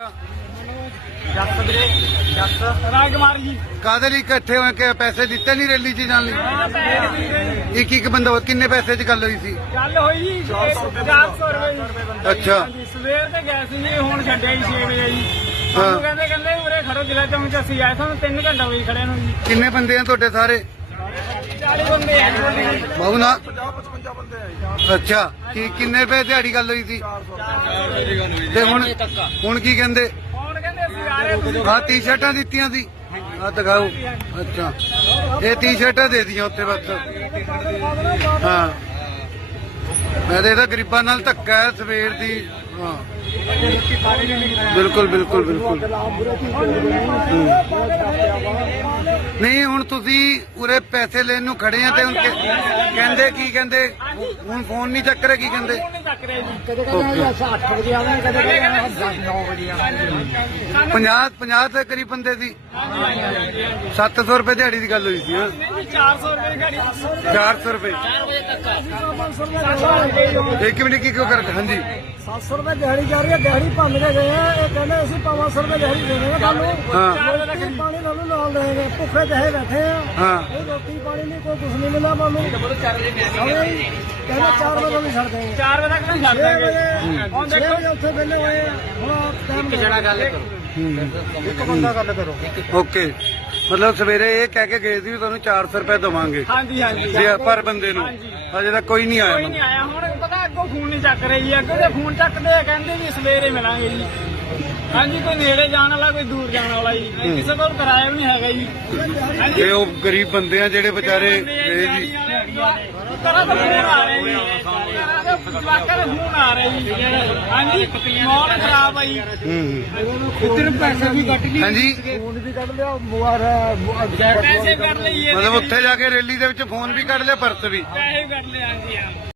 ਜੱਸ ਵੀਰੇ ਜੱਸ। ਰਾਜਕੁਮਾਰ ਜੀ। ਕਾਦੇ ਲਈ ਇਕੱਠੇ ਹੋਏ ਕਿ ਪੈਸੇ ਦਿੱਤੇ ਨਹੀਂ ਰੈਲੀ 'ਚ ਜਾਣ ਲਈ? ਇੱਕ ਇੱਕ ਬੰਦਾ ਕਿੰਨੇ ਪੈਸੇ 'ਚ ਗੱਲ ਹੋਈ ਸੀ? ਗੱਲ ਹੋਈ ਜੀ 400 ਰੁਪਏ ਜੀ। ਅੱਛਾ। ਹਾਂਜੀ ਸਵੇਰ ਤੇ ਗਏ ਸੀ ਜੀ ਹੁਣ ਛੱਡਿਆ ਜੀ 6 ਵਜੇ ਜੀ। ਹਾਂ। ਸਾਨੂੰ ਕਹਿੰਦੇ ਕਹਿੰਦੇ ਉਰੇ ਖੜੋ ਜ਼ਿਲ੍ਹਾ ਚੌਂਕ ਚ ਅਸੀਂ ਆਏ ਸਾਨੂੰ 3 ਘੰਟਾ ਹੋਈ ਖੜੇ ਨੂੰ ਜੀ। ਕਿੰਨੇ ਬੰਦੇ ਆ ਤੁਹਾਡੇ ਸਾਰੇ? 40 ਬੰਦੇ ਆ ਅੱਛਾ, ਕੀ ਕਿੰਨੇ ਰੁਪਏ ਦਿਹਾੜੀ ਗੱਲ ਹੋਈ ਸੀ? ਤੇ ਹੁਣ ਹੁਣ ਕੀ ਕਹਿੰਦੇ? ਆ ਟੀ-ਸ਼ਰਟਾਂ ਦਿੱਤੀਆਂ ਸੀ। ਆ ਦਿਖਾਓ। ਅੱਛਾ। ਇਹ ਟੀ-ਸ਼ਰਟਾਂ ਦੇ ਦੀਆਂ ਉੱਤੇ ਬਸ। ਹਾਂ। ਮੈਂ ਤੇ ਇਹਦਾ ਗਰੀਬਾਂ ਨਾਲ ਧੱਕਾ ਹੈ ਸਵੇਰ ਦੀ। ਹਾਂ। ਬਿਲਕੁਲ ਬਿਲਕੁਲ ਬਿਲਕੁਲ। ਨਹੀਂ ਹੁਣ ਤੁਸੀਂ ਉਰੇ ਪੈਸੇ ਲੈਣ ਨੂੰ ਖੜੇ ਆ ਤੇ ਹੁਣ ਕਿ- ਕਹਿੰਦੇ ਕੀ ਕਹਿੰਦੇ? ਹੁਣ ਫੋਨ ਨਹੀਂ ਚੱਕ ਰਹੇ ਕੀ ਕਹਿੰਦੇ? ਕਦੇ ਕਹਿੰਦੇ ਅਸੀਂ 8 ਵਜੇ ਆਵਾਂਗੇ ਕਦੇ ਕਹਿੰਦੇ ਅਸੀਂ 9 ਵਜੇ ਆਵਾਂਗੇ 50 50 ਦੇ ਕਰੀਬ ਬੰਦੇ ਸੀ 700 ਰੁਪਏ ਦਿਹਾੜੀ ਦੀ ਗੱਲ ਹੋਈ ਸੀ ਹਾਂ। 400 ਰੁਪਏ ਦੀ ਗਾੜੀ। 400 ਰੁਪਏ। ਇੱਕ ਮਿੰਟ ਕੀ ਕਿਉਂ ਕਰ ਹਾਂਜੀ। 700 ਰੁਪਏ ਦਿਹਾੜੀ ਜਾ ਰਹੀ ਹੈ ਦਿਹਾੜੀ ਭੰਨ ਕੇ ਗਏ ਆ। ਇਹ ਕਹਿੰਦੇ ਅਸੀਂ 500 ਰੁਪਏ ਦਿਹਾੜੀ ਦੇ ਦੇਵਾਂਗੇ ਤੁਹਾਨੂੰ ਹਾਂ। ਪਾਣੀ ਤੁਹਾਨੂੰ ਨਾਲ ਦੇਣਗੇ ਭੁੱਖੇ ਜਿਹੇ ਬੈਠੇ ਆ। ਹਾਂ। ਰੋਟੀ ਪਾਣੀ ਨਹੀਂ ਕੋਈ ਕੁਝ ਨਹੀਂ ਮਿਲਦਾ ਤੁਹਾਨੂੰ। ਕਹਿੰਦੇ 4 ਵਜੇ ਨੂੰ ਛੱਡ ਦੇਣਗੇ। 4 ਵਜੇ ਤੱਕ ਨਹੀਂ ਛੱਡ 6 ਦਾਂਗੇ ਵਜੇ ਹੁਣ 6 ਦੇਖੋ। ਵਜੇ ਉੱਥੇ ਵਿਹਲੇ ਹੋਏ ਆ। ਹੁਣ ਟਾਈਮ ਜਣਾ ਗੱਲ ਕਰੋ। ਇੱਕ ਬੰਦਾ ਗੱਲ ਕਰੋ। ਓਕੇ। ਮਤਲਬ ਸਵੇਰੇ ਇਹ ਕਹਿ ਕੇ ਗਏ ਸੀ ਵੀ ਤੁਹਾਨੂੰ 400 ਰੁਪਏ ਦਵਾਂਗੇ। ਹਾਂਜੀ ਹਾਂਜੀ। ਵੀ ਪਰ ਬੰਦੇ ਨੂੰ। ਹਾਂਜੀ। ਅਜੇ ਤੱਕ ਕੋਈ ਨਹੀਂ ਕੋਈ ਆਇਆ ਨਹੀਂ ਆਇਆ। ਹੁਣ ਪਤਾ ਅੱਗੋਂ ਫੋਨ ਨਹੀਂ ਚੱਕ ਰਹੇ ਜੀ। ਅੱਗੋਂ ਦੇ ਫੋਨ ਚੱਕਦੇ ਆ ਕਹਿੰਦੇ ਵੀ ਸਵੇਰੇ ਮਿਲਾਂਗੇ ਜੀ। ਹਾਂਜੀ ਕੋਈ ਨੇੜੇ ਜਾਣ ਵਾਲਾ ਕੋਈ ਦੂਰ ਜਾਣ ਵਾਲਾ ਜੀ। ਕਿਸੇ ਕੋਲ ਕਿਰਾਇਆ ਵੀ ਨਹੀਂ ਹੈਗਾ ਜੀ। ਹਾਂਜੀ। ਇਹ ਉਹ ਗਰੀਬ ਬੰਦੇ ਆ ਜਿਹੜੇ ਵਿਚਾਰੇ ਗਏ ਜੀ ਤਰ੍ਹਾਂ ਦਾ ਫੋਨ ਆ ਰਿਹਾ ਜੀ। ਜਵਾਕਾਂ ਦੇ ਫੋਨ ਆ ਰਹੇ ਜੀ। ਹਾਂਜੀ ਮੌਲ ਖਰਾਬ ਆ ਜੀ। ਹੂੰ ਇਤਨੇ ਪੈਸੇ ਵੀ ਕੱਟ ਲਈ ਹਾਂਜੀ। ਫੋਨ ਵੀ ਕੱਢ ਲਿਆ ਮੁਆਰ ਪੈਸੇ ਕਰ ਲਈਏ। ਮਤਲਬ ਉੱਥੇ ਜਾ ਕੇ ਰੈਲੀ ਦੇ ਵਿੱਚ ਫੋਨ ਵੀ ਕੱਢ ਲਿਆ ਪਰਸ ਵੀ। ਪੈਸੇ ਕੱਢ ਲਿਆ ਜੀ